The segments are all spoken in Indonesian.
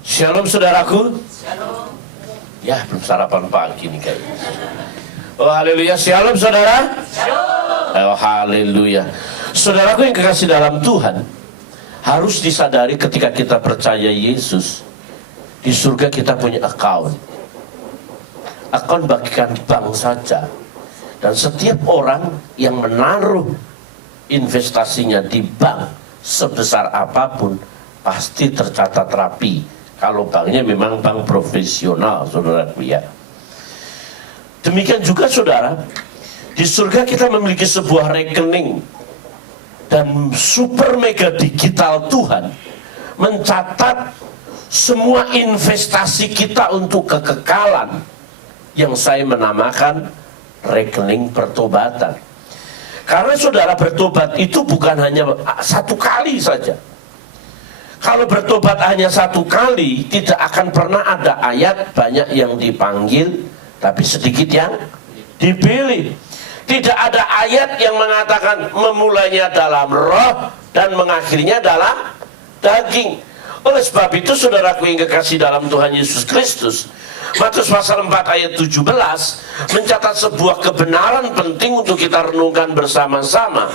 Shalom saudaraku. Shalom. Ya, belum sarapan pagi nih kayaknya. Oh haleluya, shalom saudara. Shalom. Oh haleluya. Saudaraku yang kekasih dalam Tuhan, harus disadari ketika kita percaya Yesus, di surga kita punya account bagikan bank saja. Dan setiap orang yang menaruh investasinya di bank sebesar apapun pasti tercatat rapi. Kalau banknya memang bank profesional, saudaraku ya. Demikian juga saudara, di surga kita memiliki sebuah rekening. Dan super mega digital Tuhan mencatat semua investasi kita untuk kekekalan, yang saya menamakan rekening pertobatan. Karena saudara, bertobat itu bukan hanya satu kali saja. Kalau bertobat hanya satu kali, tidak akan pernah ada ayat banyak yang dipanggil tapi sedikit yang dipilih. Tidak ada ayat yang mengatakan memulainya dalam roh dan mengakhirinya dalam daging. Oleh sebab itu saudaraku yang kekasih dalam Tuhan Yesus Kristus, Matius pasal 4 ayat 17 mencatat sebuah kebenaran penting untuk kita renungkan bersama-sama.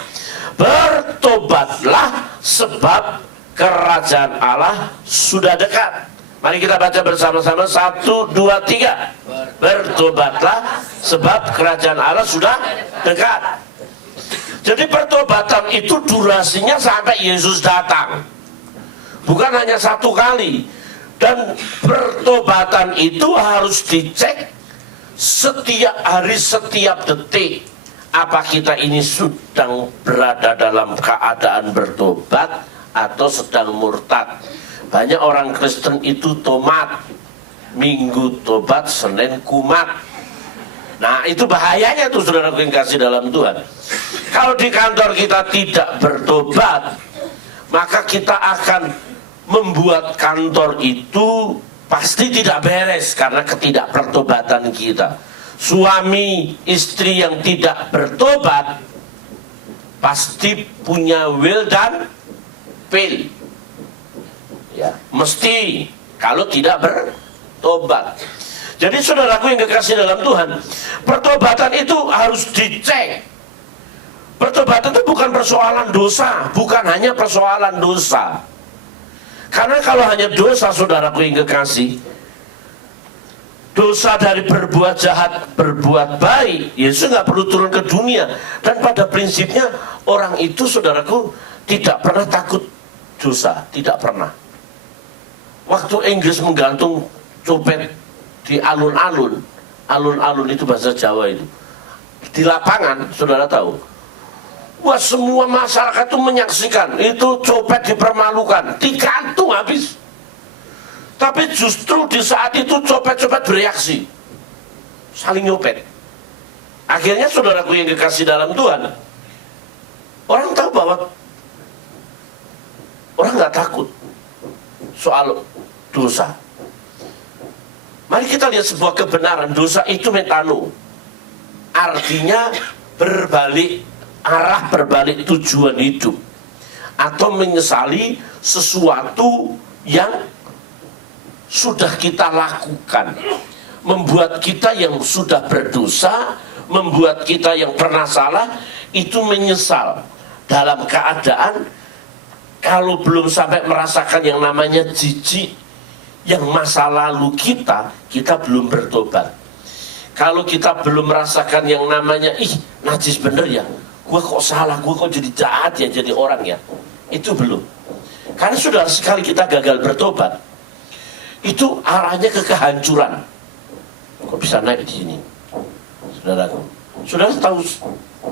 Bertobatlah sebab kerajaan Allah sudah dekat. Mari kita baca bersama-sama, 1, 2, 3. Bertobatlah sebab kerajaan Allah sudah dekat. Jadi pertobatan itu durasinya sampai Yesus datang, bukan hanya satu kali. Dan pertobatan itu harus dicek setiap hari, setiap detik. Apa kita ini sedang berada dalam keadaan bertobat atau sedang murtad? Banyak orang Kristen itu tomat, Minggu tobat, Senin kumat. Nah itu bahayanya tuh saudara yang kasih dalam Tuhan. Kalau di kantor kita tidak bertobat, maka kita akan membuat kantor itu pasti tidak beres karena ketidakpertobatan kita. Suami istri yang tidak bertobat pasti punya will dan fail. Ya, mesti kalau tidak bertobat. Jadi saudaraku yang kekasih dalam Tuhan, pertobatan itu harus dicek. Pertobatan itu bukan persoalan dosa, bukan hanya persoalan dosa. Karena kalau hanya dosa, saudaraku yang kekasih, dosa dari berbuat jahat, berbuat baik, Yesus nggak perlu turun ke dunia. Dan pada prinsipnya orang itu, saudaraku, tidak pernah takut dosa, tidak pernah. Waktu Inggris menggantung copet di alun-alun, alun-alun itu bahasa Jawa itu, di lapangan, saudara tahu, wah semua masyarakat itu menyaksikan, itu copet dipermalukan, digantung habis. Tapi justru di saat itu copet-copet bereaksi, saling nyopet. Akhirnya saudaraku yang dikasih dalam Tuhan, orang tahu bahwa orang nggak takut soal dosa. Mari kita lihat sebuah kebenaran. Dosa itu metano, artinya berbalik arah, berbalik tujuan hidup, atau menyesali sesuatu yang sudah kita lakukan, membuat kita yang sudah berdosa, membuat kita yang pernah salah itu menyesal dalam keadaan kalau belum sampai merasakan yang namanya jijik, yang masa lalu kita belum bertobat. Kalau kita belum merasakan yang namanya, najis bener ya, gue kok salah, gue kok jadi jahat ya, jadi orang ya, itu belum. Karena sudah sekali kita gagal bertobat, itu arahnya ke kehancuran. Kok bisa naik di sini, saudaraku? Saudara tahu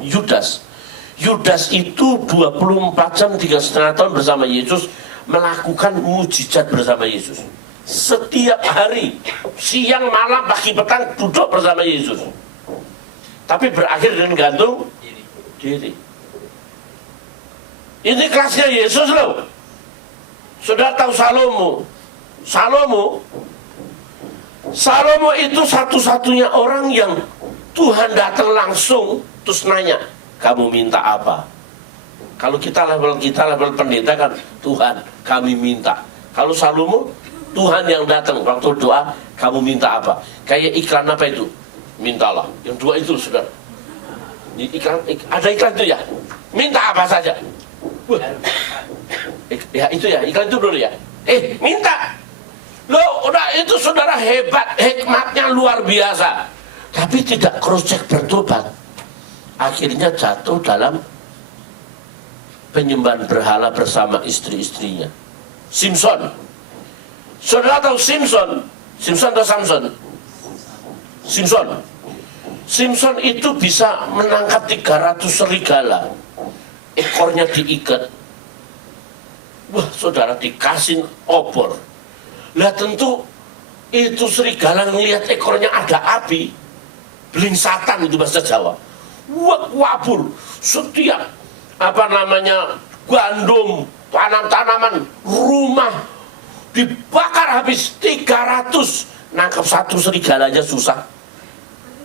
Yudas? Yudas itu 24 jam 3,5 tahun bersama Yesus, melakukan mujizat bersama Yesus. Setiap hari, siang, malam, pagi, petang, duduk bersama Yesus. Tapi berakhir dengan gantung diri. Ini kelasnya Yesus loh. Saudara tahu Salomo itu satu-satunya orang yang Tuhan datang langsung terus nanya, kamu minta apa? Kalau kita level pendeta kan, Tuhan kami minta. Kalau Salomo Tuhan yang datang. Waktu doa, kamu minta apa? Kayak iklan apa itu? Mintalah. Yang dua itu, saudara. Ada iklan itu ya? Minta apa saja? Wah. Ya itu ya, iklan itu dulu ya. Minta. Loh, udah itu saudara hebat, hikmatnya luar biasa. Tapi tidak cross check bertobat. Akhirnya jatuh dalam penyembahan berhala bersama istri-istrinya. Simpson. Saudara tahu Simpson? Simpson atau Samson? Simpson. Simpson itu bisa menangkap 300 serigala. Ekornya diikat. Wah, saudara, dikasih obor. Lah tentu itu serigala ngelihat ekornya ada api. Blingsatan itu bahasa Jawa. Wah, wabur. Setiap gandum, tanaman, rumah dibakar habis. 300. Nangkap satu serigalanya susah.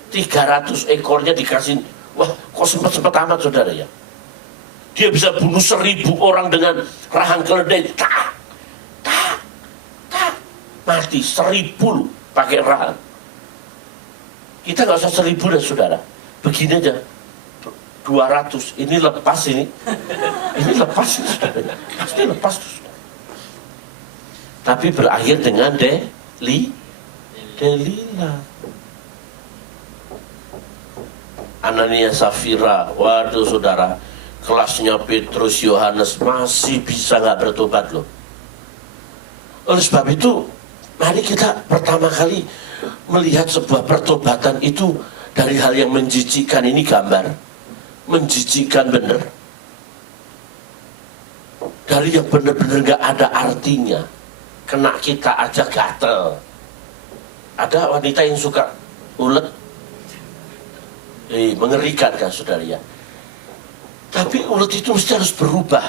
300 ekornya dikasih. Wah, kok sempet-sempet amat, saudara ya. Dia bisa bunuh 1000 orang dengan rahang keledai. Tak. Mati 1000 pakai rahang. Kita nggak usah 1000 dah, saudara. Begini aja. 200. Ini lepas ini. Ini lepas ini, saudara. Pasti lepas. Tapi berakhir dengan Delila. Anania Safira. Waduh, saudara. Kelasnya Petrus, Yohanes masih bisa nggak bertobat loh. Oleh sebab itu, mari kita pertama kali melihat sebuah pertobatan itu dari hal yang menjijikkan. Ini gambar menjijikkan bener, dari yang bener-bener nggak ada artinya, kena kita aja gatel. Ada wanita yang suka ulet, mengerikan kan, saudara ya. Tapi ulet itu mesti harus berubah.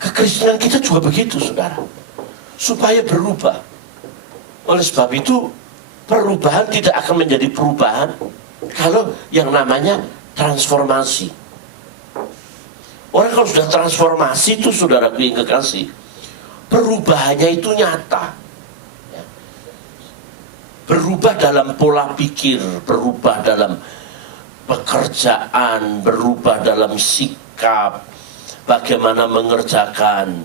Kekristenan kita juga begitu, saudara, supaya berubah. Oleh sebab itu, perubahan tidak akan menjadi perubahan kalau yang namanya transformasi. Orang kalau sudah transformasi itu, saudara yang kekasih, perubahannya itu nyata. Berubah dalam pola pikir, berubah dalam pekerjaan, berubah dalam sikap, bagaimana mengerjakan.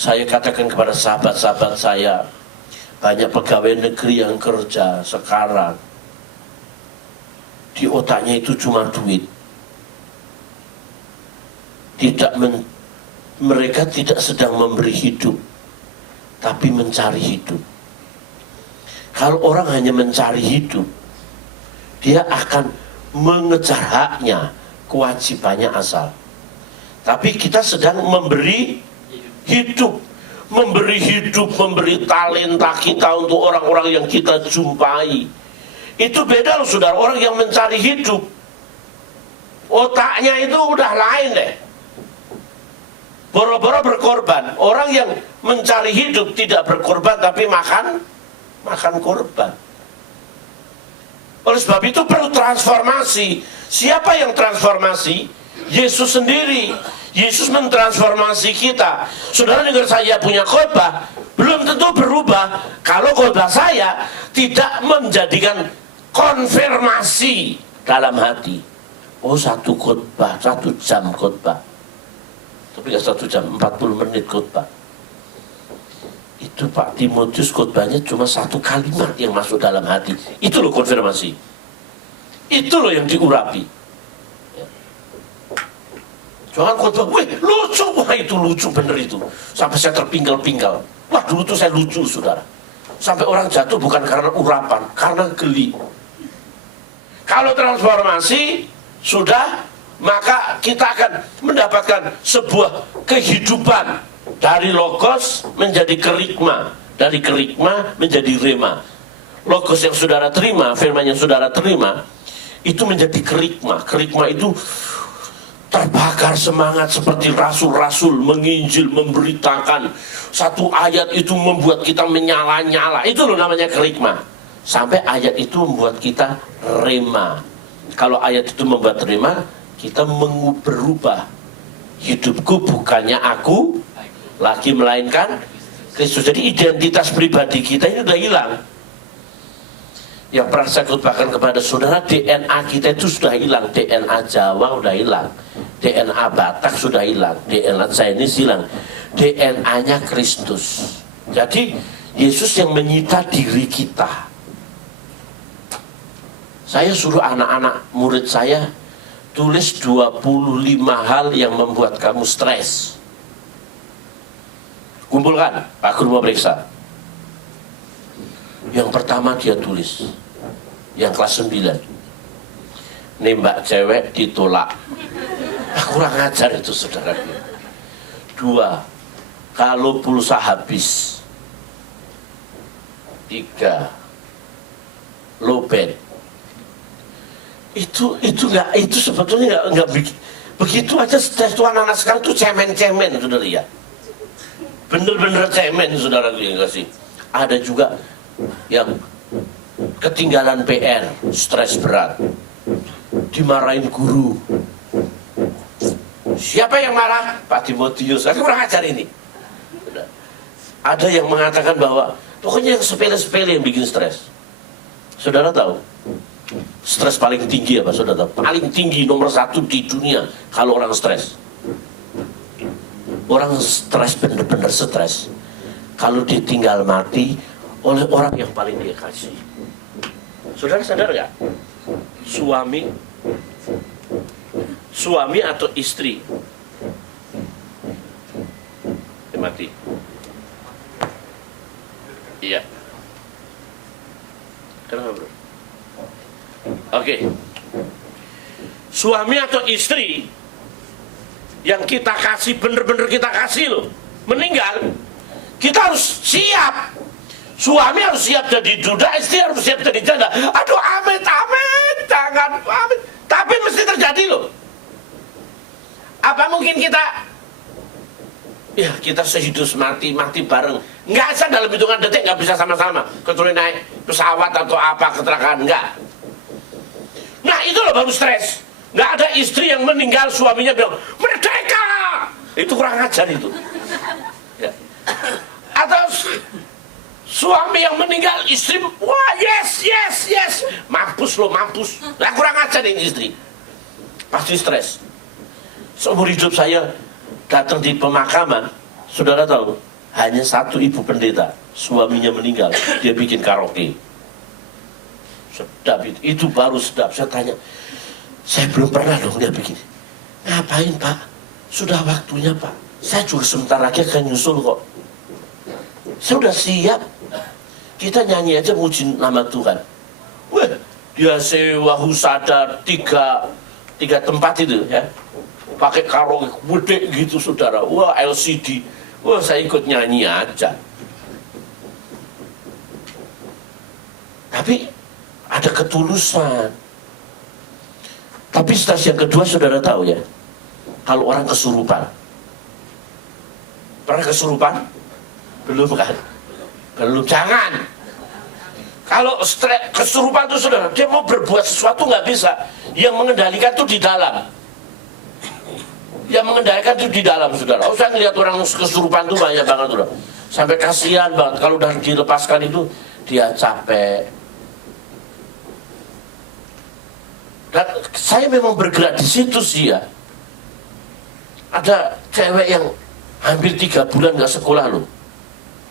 Saya katakan kepada sahabat-sahabat saya, banyak pegawai negeri yang kerja sekarang, di otaknya itu cuma duit. Mereka tidak sedang memberi hidup, tapi mencari hidup. Kalau orang hanya mencari hidup, dia akan mengejar haknya, kewajibannya asal. Tapi kita sedang memberi hidup, memberi talenta kita untuk orang-orang yang kita jumpai. Itu beda loh, saudara. Orang yang mencari hidup, otaknya itu udah lain deh. Boro-boro berkorban. Orang yang mencari hidup tidak berkorban, tapi makan korban. Oleh sebab itu perlu transformasi. Siapa yang transformasi? Yesus sendiri. Yesus mentransformasi kita. Saudara dengar, saya punya khotbah, belum tentu berubah kalau khotbah saya tidak menjadikan konfirmasi dalam hati. Oh, satu khotbah, 1 jam khotbah, tapi gak 1 jam, 40 menit khotbah. Itu Pak Timotius khotbahnya cuma 1 kalimat yang masuk dalam hati. Itu loh konfirmasi. Itu loh yang diurapi. Jangan khotbah, lucu, wah itu lucu bener itu. Sampai saya terpinggal-pinggal. Wah, dulu tuh saya lucu, saudara. Sampai orang jatuh bukan karena urapan, karena geli. Kalau transformasi sudah, maka kita akan mendapatkan sebuah kehidupan. Dari logos menjadi kerikma, dari kerikma menjadi rema. Logos yang saudara terima, firman yang saudara terima, itu menjadi kerikma. Kerikma itu terbakar semangat seperti rasul-rasul menginjil, memberitakan. Satu ayat itu membuat kita menyala-nyala. Itu loh namanya kerikma. Sampai ayat itu membuat kita rema. Kalau ayat itu membuat rema, kita berubah. Hidupku bukannya aku lagi, melainkan Kristus. Jadi identitas pribadi kita ini udah hilang. Yang pernah saya khotbahkan kepada saudara, DNA kita itu sudah hilang. DNA Jawa udah hilang, DNA Batak sudah hilang, DNA Chinese hilang, DNA-nya Kristus. Jadi Yesus yang menyita diri kita. Saya suruh anak-anak murid saya tulis 25 hal yang membuat kamu stres. Kumpulkan, Pak Guru mau periksa. Yang pertama dia tulis, yang kelas 9, nembak cewek ditolak. Kurang ajar itu saudara. 2, kalau pulsa habis. 3, lowbat. Itu sebetulnya nggak begitu aja. Stres itu anak-anak sekarang tuh cemen-cemen, saudara ya. Bener-bener cemen, saudara yang kasih. Ada juga yang ketinggalan PR, stres berat, dimarahin guru. Siapa yang marah? Pak Timotius. Aku kurang ajar ini. Ada yang mengatakan bahwa pokoknya yang sepele-sepele yang bikin stres. Saudara tahu? Stres paling tinggi apa saudara tahu? Paling tinggi nomor 1 di dunia kalau orang stres. Orang stres, bener-bener stres, kalau ditinggal mati oleh orang yang paling dia kasih. Saudara sadar gak? Suami atau istri dia mati. Iya. Kenapa bro? Oke. Suami atau istri yang kita kasih, bener-bener kita kasih loh, meninggal, kita harus siap. Suami harus siap jadi duda, istri harus siap jadi janda. Aduh, amit, jangan amit. Tapi mesti terjadi loh. Apa mungkin kita sehidup mati bareng? Nggak bisa dalam hitungan detik, nggak bisa sama-sama. Kecuali naik pesawat atau apa, kecelakaan, nggak. Nah itu loh baru stres. Nggak ada istri yang meninggal suaminya bilang merdeka. Itu kurang ajar itu ya. Atau suami yang meninggal, istri wah yes mampus. Nah kurang ajar ini istri, pasti stres. Seumur hidup saya datang di pemakaman, saudara tahu, hanya satu ibu pendeta, suaminya meninggal, dia bikin karaoke. Sedap itu baru sedap. Saya tanya, saya belum pernah dong dia begini. Ngapain Pak? Sudah waktunya Pak. Saya juga sebentar lagi akan nyusul kok. Saya sudah siap. Kita nyanyi aja muji nama Tuhan. Wah, dia sewa husada tiga tempat itu ya. Pakai karaoke gede gitu saudara. Wah LCD. Wah saya ikut nyanyi aja. Tapi ada ketulusan. Tapi stasiun kedua saudara tahu ya, kalau orang kesurupan. Pernah kesurupan? Belum kan? Belum, jangan. Kalau kesurupan itu saudara, dia mau berbuat sesuatu nggak bisa. Yang mengendalikan itu di dalam. Yang mengendalikan itu di dalam saudara. Oh saya ngeliat orang kesurupan itu banyak banget saudara. Sampai kasihan banget kalau udah dilepaskan itu dia capek. Dan saya memang bergerak di situ sih ya. Ada cewek yang hampir 3 bulan nggak sekolah loh.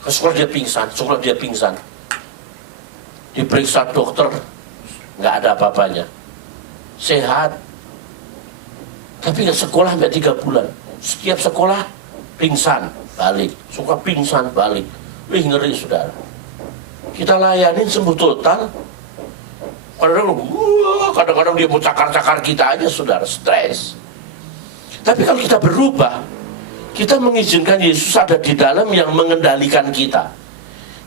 Ke sekolah dia pingsan. Diperiksa dokter, nggak ada apa-apanya. Sehat. Tapi nggak sekolah sampai 3 bulan. Setiap sekolah pingsan balik, suka pingsan balik. Wih ngeri saudara. Kita layanin sembuh total. Kadang-kadang dia mau cakar-cakar kita aja saudara, stres. Tapi kalau kita berubah, kita mengizinkan Yesus ada di dalam yang mengendalikan kita.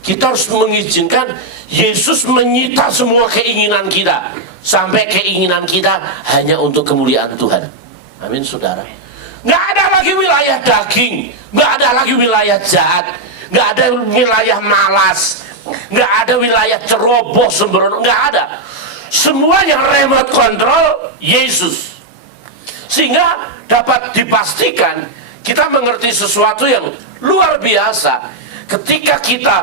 Kita harus mengizinkan Yesus menyita semua keinginan kita, sampai keinginan kita hanya untuk kemuliaan Tuhan. Amin saudara. Nggak ada lagi wilayah daging, nggak ada lagi wilayah jahat, nggak ada wilayah malas, nggak ada wilayah ceroboh sembrono, nggak ada. Semuanya remote control Yesus. Sehingga dapat dipastikan kita mengerti sesuatu yang luar biasa. ketika kita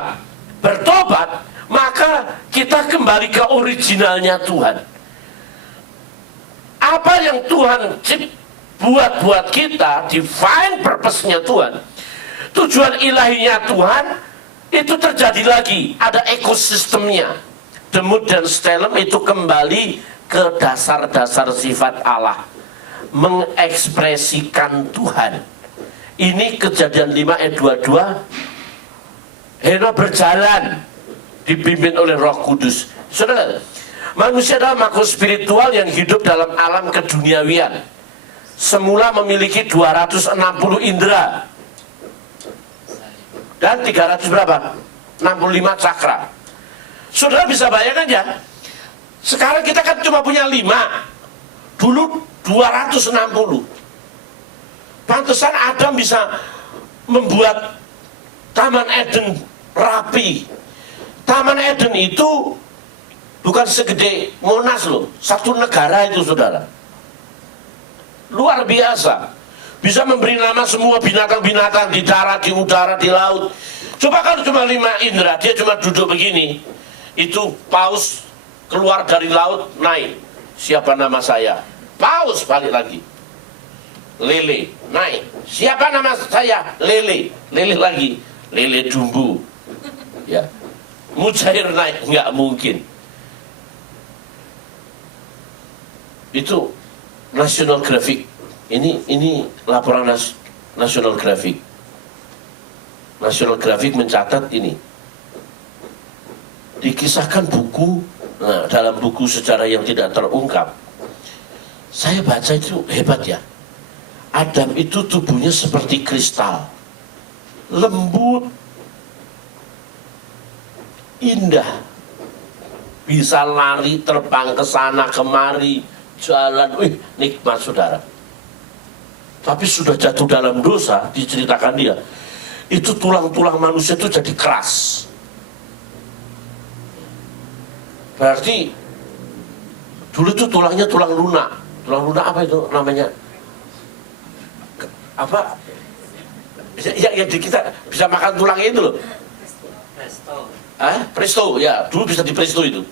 bertobat, maka kita kembali ke originalnya Tuhan. Apa yang Tuhan buat kita, divine purpose-nya Tuhan, tujuan ilahinya Tuhan, itu terjadi lagi, ada ekosistemnya. Demut dan stelem itu kembali ke dasar-dasar sifat Allah, mengekspresikan Tuhan. Ini Kejadian 5 ayat 22. Henokh berjalan dipimpin oleh Roh Kudus. Saudara, manusia adalah makhluk spiritual yang hidup dalam alam keduniawian. Semula memiliki 260 indera dan 300 berapa? 65 cakra. Saudara bisa bayangkan ya, sekarang kita kan cuma punya 5, dulu 260. Pantesan Adam bisa membuat Taman Eden rapi. Taman Eden itu bukan segede Monas loh, satu negara itu saudara. Luar biasa. Bisa memberi nama semua binatang-binatang di darat, di udara, di laut. Coba kalau cuma 5 indera, dia cuma duduk begini. Itu paus keluar dari laut, naik. Siapa nama saya? Paus balik lagi. Lele, naik. Siapa nama saya? Lele. Lele lagi. Lele dumbu. Ya. Mujair naik, nggak mungkin. Itu National Geographic. Ini laporan National Geographic. National Geographic mencatat ini. Dikisahkan buku, nah, dalam buku sejarah yang tidak terungkap. Saya baca itu hebat ya. Adam itu tubuhnya seperti kristal, lembut, indah, bisa lari, terbang ke sana kemari, jalan, nikmat saudara. Tapi sudah jatuh dalam dosa, diceritakan dia, itu tulang-tulang manusia itu jadi keras. Berarti dulu itu tulangnya tulang lunak. Tulang lunak apa itu namanya? Apa? Yang kita bisa makan tulangnya itu loh. Presto. Presto, ya. Dulu bisa di presto itu.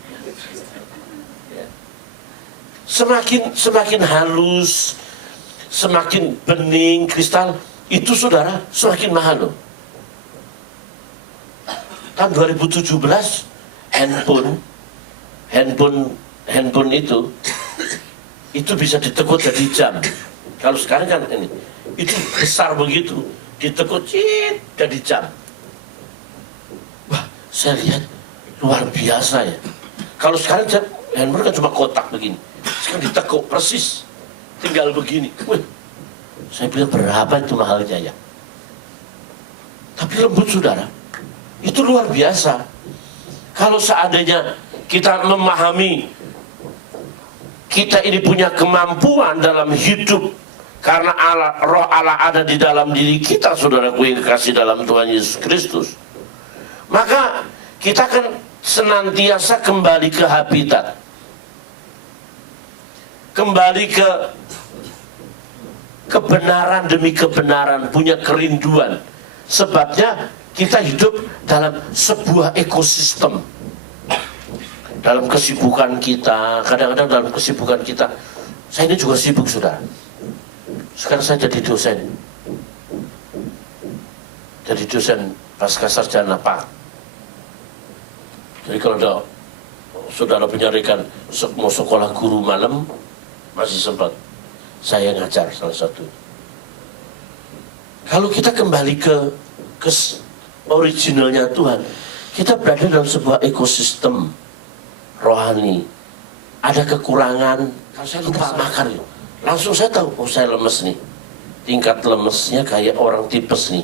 Semakin halus, semakin bening kristal itu saudara, semakin mahal loh. Tahun 2017 handphone itu bisa ditekuk jadi jam. Kalau sekarang kan ini itu besar begitu, ditekuk jadi jam. Wah, saya lihat luar biasa ya. Kalau sekarang handphone kan cuma kotak begini, sekarang ditekuk persis, tinggal begini. Wih, saya bilang berapa itu mahalnya ya. Tapi lembut saudara, itu luar biasa. Kalau seandainya kita memahami kita ini punya kemampuan dalam hidup karena roh Allah ada di dalam diri kita, saudaraku yang kekasih dalam Tuhan Yesus Kristus, maka kita akan senantiasa kembali ke habitat, kembali ke kebenaran demi kebenaran, punya kerinduan. Sebabnya kita hidup dalam sebuah ekosistem. Dalam kesibukan kita, kadang-kadang dalam kesibukan kita, saya ini juga sibuk saudara. Sekarang saya jadi dosen pasca sarjana Pak. Jadi kalau ada saudara penyarikan mau sekolah guru malam, masih sempat saya ngajar salah satu. Kalau kita kembali ke originalnya Tuhan, kita berada dalam sebuah ekosistem rohani. Ada kekurangan, kalau saya lupa makan, langsung saya tahu, oh saya lemes nih. Tingkat lemesnya kayak orang tipes nih.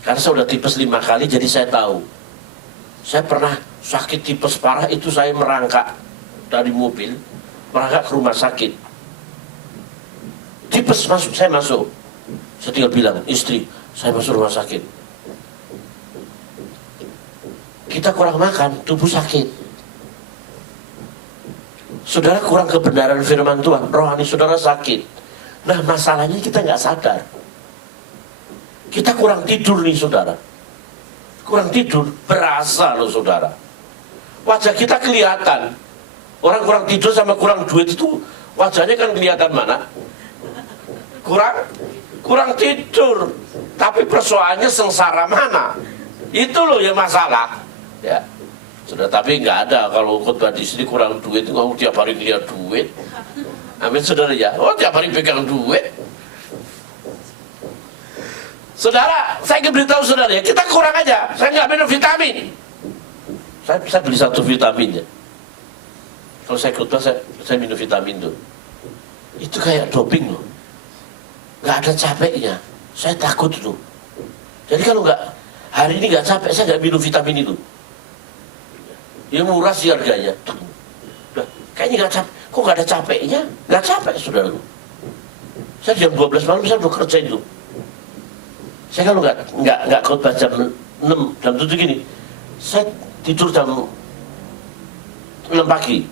Karena saya udah tipes 5 kali, jadi saya tahu. Saya pernah sakit tipes parah, itu saya merangkak dari mobil, merangkak ke rumah sakit. Tipes masuk, saya masuk. Saya tinggal bilang, istri, saya masuk rumah sakit. Kita kurang makan, tubuh sakit. Saudara kurang kebenaran firman Tuhan, rohani saudara sakit. Nah masalahnya kita nggak sadar. Kita kurang tidur nih saudara. kurang tidur, berasa loh saudara. Wajah kita kelihatan. Orang kurang tidur sama kurang duit itu wajahnya kan kelihatan mana? Kurang tidur. Tapi persoalannya sengsara mana? Itu loh yang masalah. Ya. Sudah, tapi nggak ada kalau khotbah di sini kurang duit, kamu tiap hari lihat duit. Amin saudara ya. Oh, tiap hari pegang duit. Saudara, saya ingin beritahu saudara ya, kita kurang aja. Saya nggak minum vitamin. Saya beli satu vitamin ya. Kalau saya khotbah saya minum vitamin tuh. Itu kayak doping loh. Nggak ada capeknya. Saya takut tuh. Jadi kalau nggak hari ini nggak capek, saya nggak minum vitamin itu. Ya murah sih harganya. Nah, kayaknya nggak capek. Kok nggak ada capeknya? Nggak capek saudara. Saya jam 12 malam saya udah kerja itu. Saya kalau nggak khotbah jam 6, jam 7 gini, saya tidur jam 6 pagi.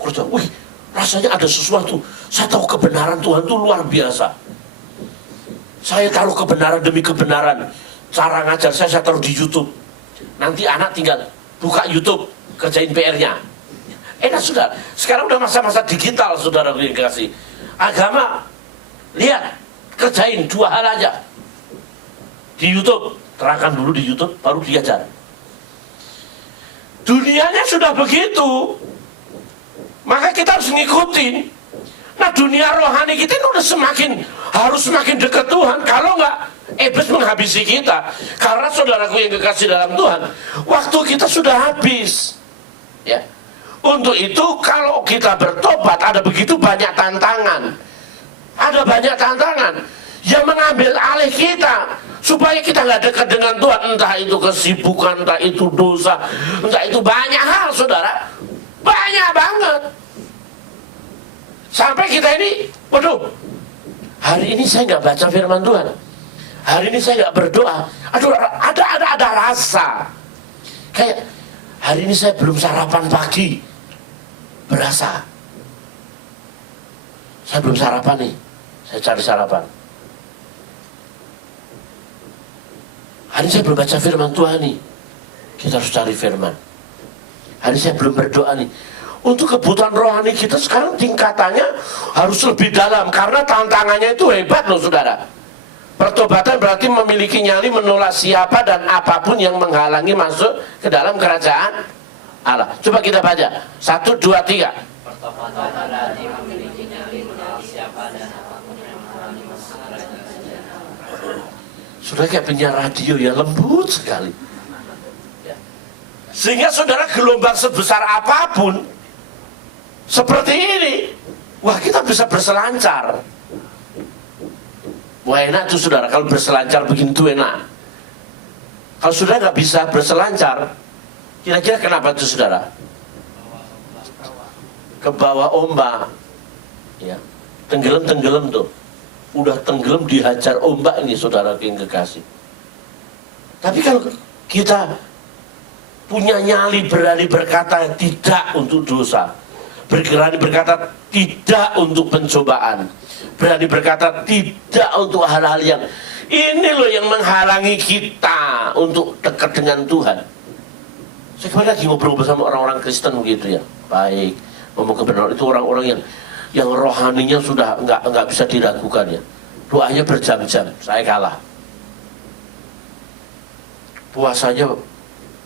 Kerja, wih, rasanya ada sesuatu. Saya tahu kebenaran Tuhan itu luar biasa. Saya taruh kebenaran demi kebenaran. Cara ngajar saya taruh di YouTube. Nanti anak tinggal buka YouTube, kerjain PR-nya. Enak sudah. Sekarang udah masa-masa digital, saudara yang kasih. Agama, lihat, kerjain 2 hal aja. Di YouTube, terangkan dulu di YouTube, baru diajar. Dunianya sudah begitu. Maka kita harus ngikutin. Nah, dunia rohani kita ini udah harus semakin dekat Tuhan. Kalau enggak, iblis menghabisi kita. Karena saudaraku yang dikasih dalam Tuhan, waktu kita sudah habis. Ya. Untuk itu kalau kita bertobat, ada begitu banyak tantangan. Ada banyak tantangan yang mengambil alih kita supaya kita nggak dekat dengan Tuhan. Entah itu kesibukan, entah itu dosa, entah itu banyak hal, saudara. Banyak banget. Sampai kita ini, waduh, hari ini saya nggak baca firman Tuhan. Hari ini saya nggak berdoa. Aduh, ada rasa. Kayak hari ini saya belum sarapan pagi. Berasa. Saya belum sarapan nih. Saya cari sarapan. Hari ini saya belum baca firman Tuhan nih. Kita harus cari firman. Hari ini saya belum berdoa nih. Untuk kebutuhan rohani kita sekarang tingkatannya harus lebih dalam. Karena tantangannya itu hebat loh saudara. Pertobatan berarti memiliki nyali menolak siapa dan apapun yang menghalangi masuk ke dalam kerajaan Allah. Coba kita baca 1, 2, 3. Pertobatan berarti memiliki nyali menolak siapa dan apapun yang menghalangi masuk ke kerajaan Allah. Sudah kayak penyiar radio ya, lembut sekali. Sehingga saudara gelombang sebesar apapun seperti ini, wah kita bisa berselancar. Wah enak tuh saudara, kalau berselancar begini tuh enak. Kalau saudara nggak bisa berselancar, kira-kira kenapa tuh saudara? Ke bawah ombak, ya, tenggelam tuh, udah tenggelam dihajar ombak ini saudara yang kekasih. Tapi kalau kita punya nyali, berani berkata tidak untuk dosa, berani berkata tidak untuk pencobaan, berani berkata tidak untuk hal-hal yang ini loh yang menghalangi kita untuk dekat dengan Tuhan. Saya kemarin lagi ngobrol bersama orang-orang Kristen begitu ya, baik, ngomong kebenaran, itu orang-orang yang rohaninya sudah nggak bisa diragukan ya, doanya berjam-jam. Saya kalah.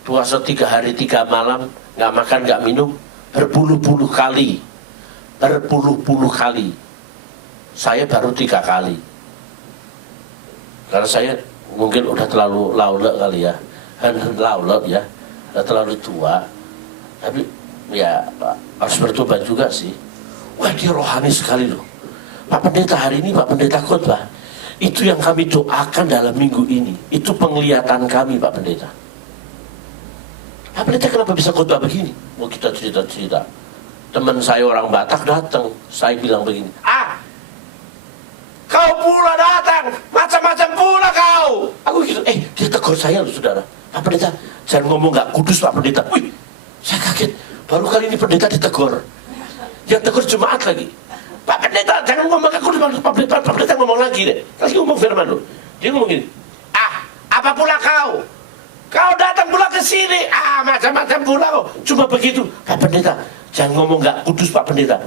Puasa 3 hari 3 malam, nggak makan nggak minum, berpuluh-puluh kali. Saya baru 3 kali. Karena saya mungkin udah terlalu laula kali ya, laula ya, udah terlalu tua. Tapi ya harus bertobat juga sih. Wah dia rohani sekali loh. Pak Pendeta hari ini, Pak Pendeta khotbah, itu yang kami doakan dalam minggu ini. Itu penglihatan kami Pak Pendeta. Pak Pendeta kenapa bisa khotbah begini? Mau kita cerita-cerita. Teman saya orang Batak datang, saya bilang begini, kau pula datang, macam-macam pula kau. Aku gitu, dia tegur saya loh saudara. Pak Pendeta, jangan ngomong nggak kudus Pak Pendeta. Wih, saya kaget, baru kali ini pendeta ditegur. Yang tegur jemaat lagi. Pak Pendeta, jangan ngomong nggak kudus Pak Pendeta ngomong lagi deh. Lagi ngomong firman loh. Dia ngomong gini, apa Apa pula kau? Kau datang pula ke sini, macam-macam pula kau. Cuma begitu, Pak Pendeta, jangan ngomong nggak kudus Pak Pendeta.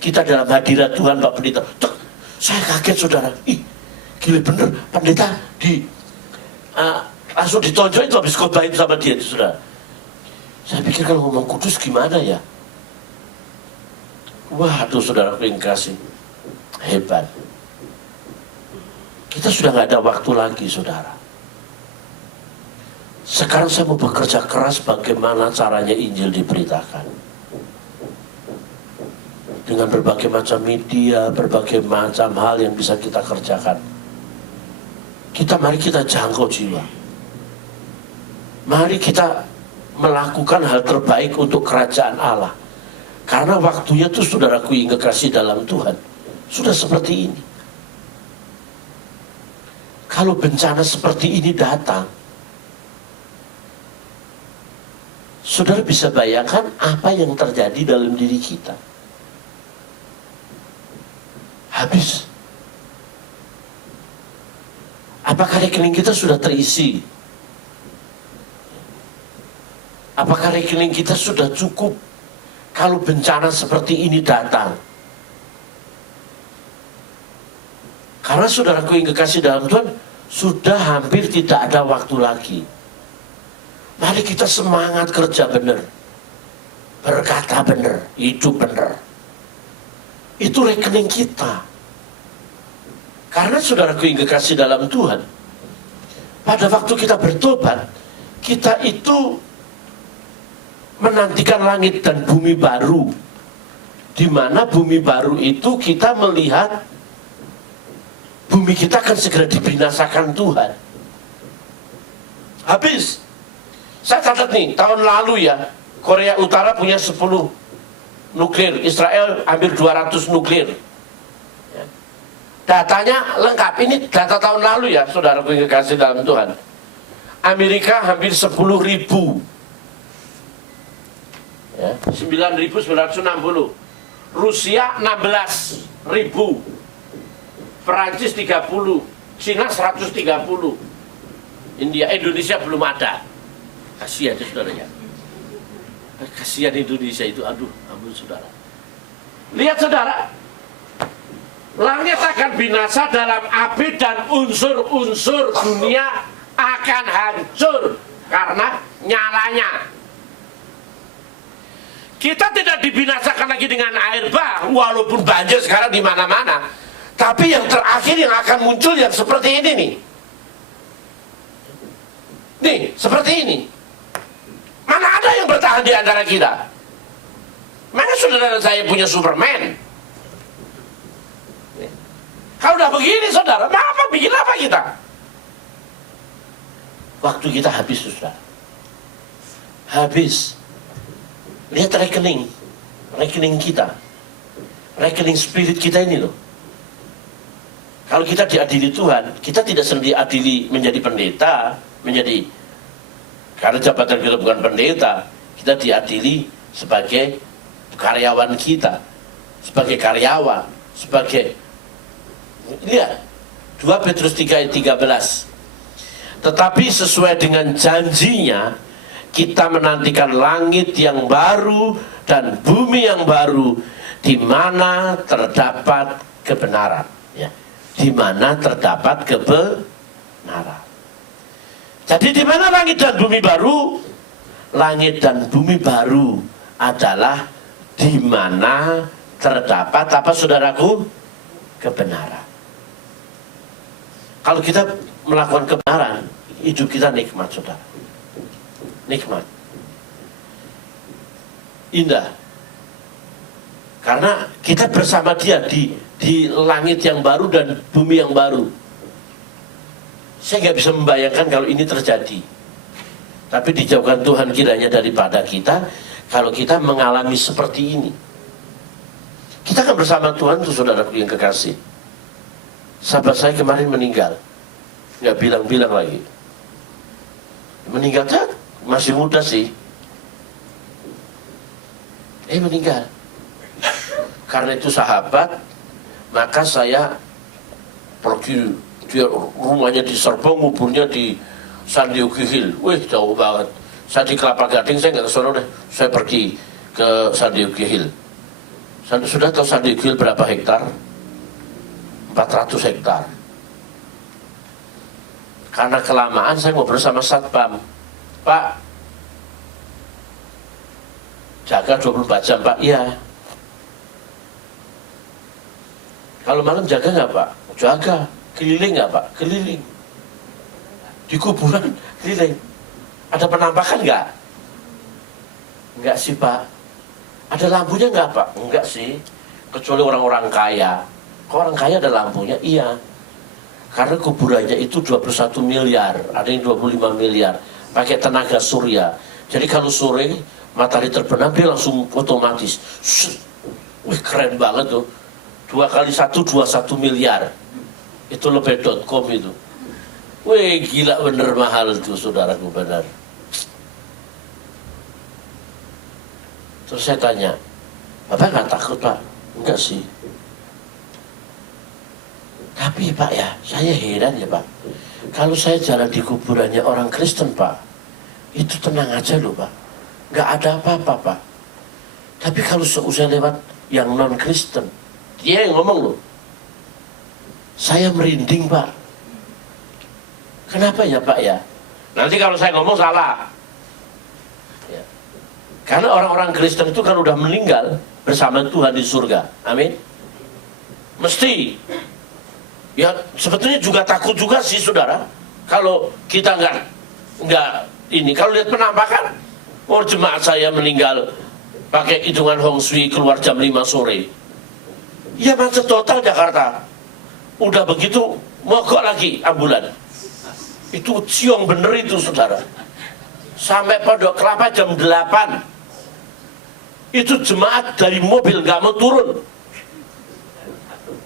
Kita dalam hadirat Tuhan Pak Pendeta. Tuk, saya kaget saudara. Ih, gila bener, Pendeta langsung ditonjok itu habis khotbah itu sama dia, saudara. Saya pikir kalau ngomong kudus gimana ya? Waduh saudara yang kasih, hebat. Kita sudah nggak ada waktu lagi saudara. Sekarang saya mau bekerja keras bagaimana caranya Injil diberitakan. Dengan berbagai macam media, berbagai macam hal yang bisa kita kerjakan. Mari kita jangkau jiwa. Mari kita melakukan hal terbaik untuk kerajaan Allah. Karena waktunya tuh saudaraku yang kekasih dalam Tuhan sudah seperti ini. Kalau bencana seperti ini datang, saudara bisa bayangkan apa yang terjadi dalam diri kita. Habis. Apakah rekening kita sudah terisi? Apakah rekening kita sudah cukup kalau bencana seperti ini datang? Karena saudaraku yang kekasih dalam Tuhan, sudah hampir tidak ada waktu lagi. Mari kita semangat kerja benar, berkata benar, hidup benar. Itu rekening kita. Karena saudaraku yang kekasih dalam Tuhan, pada waktu kita bertobat, kita itu menantikan langit dan bumi baru, di mana bumi baru itu kita melihat bumi kita akan segera dibinasakan Tuhan. Habis. Saya catat nih, tahun lalu ya, Korea Utara punya 10 nuklir, Israel hampir 200 nuklir. Datanya lengkap, ini data tahun lalu ya, saudaraku yang kekasih dalam Tuhan. Amerika hampir 10.000, ya, 9.960. Rusia 16.000, Perancis 30, Cina 130, Indonesia belum ada. Kasihan ya saudaranya, kasihan Indonesia itu, aduh, ampun saudara. Lihat saudara, langit akan binasa dalam api dan unsur-unsur dunia akan hancur karena nyalanya. Kita tidak dibinasakan lagi dengan air bah, walaupun banjir sekarang di mana-mana. Tapi yang terakhir yang akan muncul yang seperti ini nih. Nih, seperti ini. Mana ada yang bertahan di antara kita? Mana saudara saya punya Superman? Kalau udah begini saudara, apa bikin apa kita? Waktu kita habis saudara. Habis. Lihat rekening kita, rekening spirit kita ini loh. Kalau kita diadili Tuhan, kita tidak sedang diadili menjadi pendeta, karena jabatan kita bukan pendeta, kita diadili sebagai karyawan kita, sebagai karyawan, sebagai, lihat 2 Petrus 3 ayat 13. Tetapi sesuai dengan janjinya, kita menantikan langit yang baru dan bumi yang baru, di mana terdapat kebenaran. Ya, di mana terdapat kebenaran. Jadi di mana langit dan bumi baru? Langit dan bumi baru adalah di mana terdapat apa saudaraku? Kebenaran. Kalau kita melakukan kebenaran, hidup kita nikmat saudara. Nikmat, indah, karena kita bersama dia di langit yang baru dan bumi yang baru. Saya nggak bisa membayangkan kalau ini terjadi, tapi dijauhkan Tuhan kiranya daripada kita kalau kita mengalami seperti ini. Kita akan bersama Tuhan tuh saudaraku yang kekasih. Sahabat saya kemarin meninggal, nggak bilang-bilang lagi, meninggalnya masih muda sih, meninggal. Karena itu sahabat, maka saya pergi, dia rumahnya di Serpong, kuburnya di Sandiugi Hill. Wih, jauh banget. Saya di Kelapa Gading, saya nggak ke sono deh. Saya pergi ke Sandiugi Hill. Sudah tahu Sandiugi Hill berapa hektar? 400 hektar. Karena kelamaan saya ngobrol sama Satpam. Pak, jaga 24 jam, Pak? Iya. Kalau malam jaga nggak, Pak? Jaga. Keliling nggak, Pak? Keliling. Di kuburan keliling. Ada penampakan nggak? Enggak sih, Pak. Ada lampunya nggak, Pak? Enggak sih. Kecuali orang-orang kaya. Kalau orang kaya ada lampunya? Iya. Karena kuburannya itu 21 miliar. Ada yang 25 miliar. Pakai tenaga surya. Jadi kalau sore matahari terbenam, dia langsung otomatis. Wih, keren banget tuh. 2 kali 1, 21 miliar. Itu lebih.com itu. Wih, gila bener mahal tuh, saudaraku, benar. Terus saya tanya, Bapak nggak takut, Pak? Enggak sih. Tapi Pak ya, saya heran ya, Pak. Kalau saya jalan di kuburannya orang Kristen, Pak, itu tenang aja loh, Pak. Nggak ada apa-apa, Pak. Tapi kalau seusai lewat yang non-Kristen, dia yang ngomong loh, saya merinding, Pak. Kenapa ya, Pak ya? Nanti kalau saya ngomong salah. Ya. Karena orang-orang Kristen itu kan udah meninggal bersama Tuhan di surga. Amin. Mesti. Ya sebetulnya juga takut juga sih, saudara. Kalau kita nggak ini, kalau lihat penampakan, oh jemaat saya meninggal pakai hitungan Hong Sui keluar jam 5 sore. Ya macet total Jakarta. Udah begitu mogok lagi ambulan. Itu ciong bener itu, saudara. Sampai Pondok Kelapa jam 8. Itu jemaat dari mobil nggak mau turun.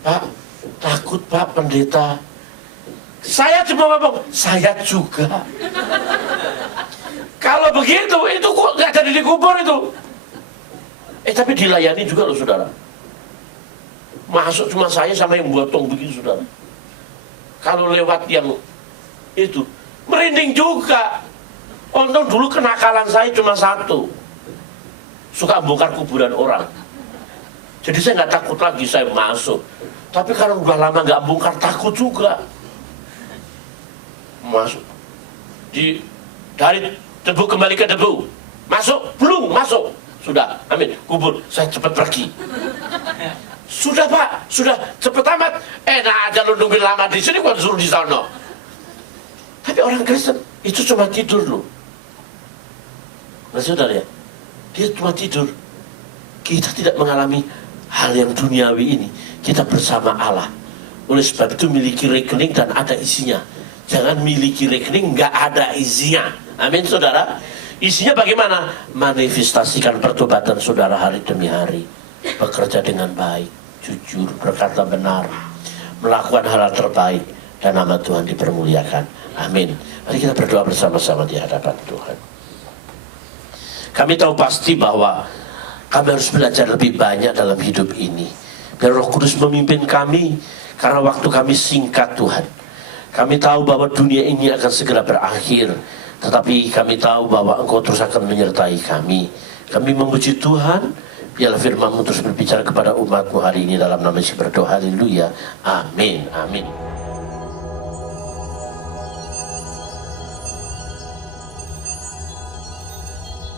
Pak, takut Pak pendeta. Saya cuma ngomong, saya juga. Kalau begitu, itu kok nggak jadi dikubur itu. Tapi dilayani juga loh, saudara. Masuk cuma saya sama yang buatong begitu, saudara. Kalau lewat yang itu, merinding juga. Untung dulu kenakalan saya cuma satu. Suka bongkar kuburan orang. Jadi saya nggak takut lagi saya masuk. Tapi kalau udah lama nggak bongkar, takut juga. Masuk. Dari debu kembali ke debu. Masuk, belum masuk. Sudah, amin. Kubur, saya cepat pergi. Sudah Pak, sudah cepet amat. Enak aja lu nungguin lama di sini, gua suruh di sana. Tapi orang Kristen itu cuma tidur loh. Nah saudara ya, dia cuma tidur. Kita tidak mengalami hal yang duniawi ini. Kita bersama Allah. Oleh sebab itu miliki rekening dan ada isinya. Jangan miliki rekening nggak ada isinya. Amin saudara. Isinya bagaimana? Manifestasikan pertobatan saudara hari demi hari. Bekerja dengan baik, jujur, berkata benar, melakukan hal terbaik, dan nama Tuhan dipermuliakan. Amin. Mari kita berdoa bersama-sama di hadapan Tuhan. Kami tahu pasti bahwa kami harus belajar lebih banyak dalam hidup ini. Biar Roh Kudus memimpin kami, karena waktu kami singkat, Tuhan. Kami tahu bahwa dunia ini akan segera berakhir, tetapi kami tahu bahwa Engkau terus akan menyertai kami. Kami memuji Tuhan. Biarlah firman-Mu terus berbicara kepada umat-Mu hari ini, dalam nama Yesus berdoa. Haleluya. Amin. Amin.